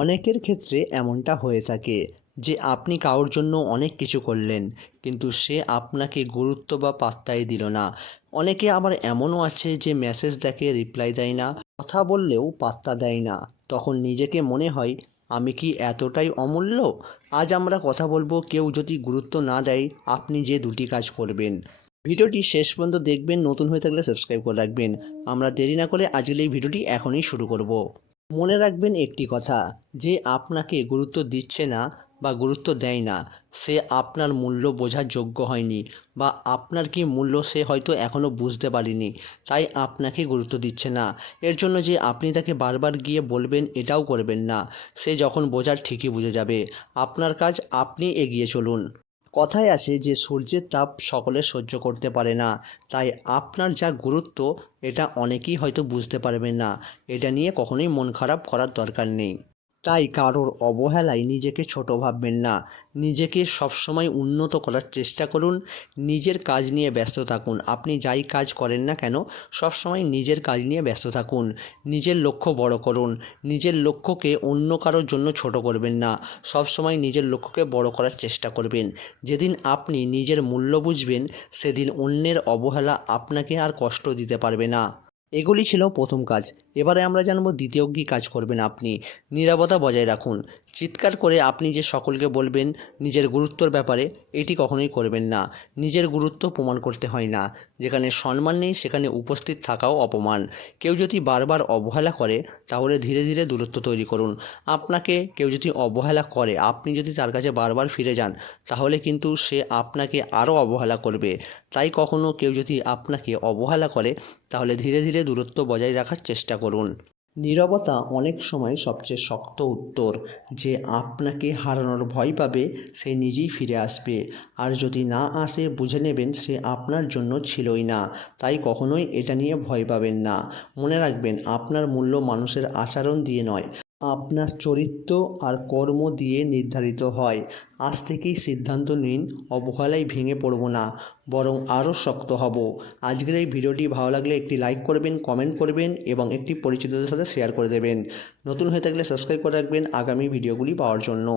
অনেকের ক্ষেত্রে এমনটা হয়ে থাকে যে আপনি কারোর জন্য অনেক কিছু করলেন, কিন্তু সে আপনাকে গুরুত্ব বা পাত্তাই দিল না। অনেকে আবার এমনও আছে যে মেসেজ দেখে রিপ্লাই দেয় না, কথা বললেও পাত্তা দেয় না। তখন নিজেকে মনে হয়, আমি কি এতটাই অমূল্য? আজ আমরা কথা বলবো কেউ যদি গুরুত্ব না দেয় আপনি যে দুটি কাজ করবেন। ভিডিওটি শেষ পর্যন্ত দেখবেন, নতুন হয়ে থাকলে সাবস্ক্রাইব করে রাখবেন। আমরা দেরি না করে আজকের এই ভিডিওটি এখনই শুরু করব। মনে রাখবেন একটি কথা, যে আপনাকে গুরুত্ব দিচ্ছে না বা গুরুত্ব দেয় না, সে আপনার মূল্য বোঝার যোগ্য হয়নি, বা আপনার কি মূল্য সে হয়তো এখনও বুঝতে পারেনি, তাই আপনাকে গুরুত্ব দিচ্ছে না। এর জন্য যে আপনি তাকে বারবার গিয়ে বলবেন এটাও করবেন না। সে যখন বোঝার ঠিকই বুঝে যাবে। আপনার কাজ আপনি এগিয়ে চলুন। কথায় আছে যে সূর্যের তাপ সকলে সহ্য করতে পারে না, তাই আপনার যা গুরুত্ব এটা অনেকেই হয়তো বুঝতে পারবেন না। এটা নিয়ে কখনোই মন খারাপ করার দরকার নেই। তাই কারোর অবহেলায় নিজেকে ছোট ভাববেন না। নিজেকে সবসময় উন্নত করার চেষ্টা করুন। নিজের কাজ নিয়ে ব্যস্ত থাকুন। আপনি যাই কাজ করেন না কেন, সবসময় নিজের কাজ নিয়ে ব্যস্ত থাকুন। নিজের লক্ষ্য বড় করুন। নিজের লক্ষ্যকে অন্য কারোর জন্য ছোট করবেন না। সবসময় নিজের লক্ষ্যকে বড় করার চেষ্টা করবেন। যেদিন আপনি নিজের মূল্য বুঝবেন, সেদিন অন্যের অবহেলা আপনাকে আর কষ্ট দিতে পারবে না। এগুলি ছিল প্রথম কাজ। এবারে আমরা জানব দ্বিতীয় কী কাজ করবেন আপনি। নীরবতা বজায় রাখুন। চিৎকার করে আপনি যে সকলকে বলবেন নিজের গুরুত্বর ব্যাপারে, এটি কখনোই করবেন না। নিজের গুরুত্ব প্রমাণ করতে হয় না। যেখানে সম্মান নেই সেখানে উপস্থিত থাকাও অপমান। কেউ যদি বারবার অবহেলা করে, তাহলে ধীরে ধীরে দূরত্ব তৈরি করুন। আপনাকে কেউ যদি অবহেলা করে, আপনি যদি তার কাছে বারবার ফিরে যান, তাহলে কিন্তু সে আপনাকে আরও অবহেলা করবে। তাই কখনও কেউ যদি আপনাকে অবহেলা করে, তাহলে ধীরে ধীরে দূরত্ব বজায় রাখার চেষ্টা করুন। নীরবতা অনেক সময় সবচেয়ে শক্ত উত্তর। যে আপনাকে হারানোর ভয় পাবে, সে নিজেই ফিরে আসবে। আর যদি না আসে, বুঝে নেবেন সে আপনার জন্য ছিলই না। তাই কখনোই এটা নিয়ে ভয় পাবেন না। মনে রাখবেন, আপনার মূল্য মানুষের আচরণ দিয়ে নয়, আপনার চরিত্র আর কর্ম দিয়ে নির্ধারিত হয়। আজ থেকেই সিদ্ধান্ত নিন, অবহেলায় ভেঙে পড়ব না, বরং আরও শক্ত হব। আজকের এই ভিডিওটি ভালো লাগলে একটি লাইক করবেন, কমেন্ট করবেন এবং একটি পরিচিতদের সাথে শেয়ার করে দেবেন। নতুন হয়ে থাকলে সাবস্ক্রাইব করে রাখবেন আগামী ভিডিওগুলি পাওয়ার জন্য।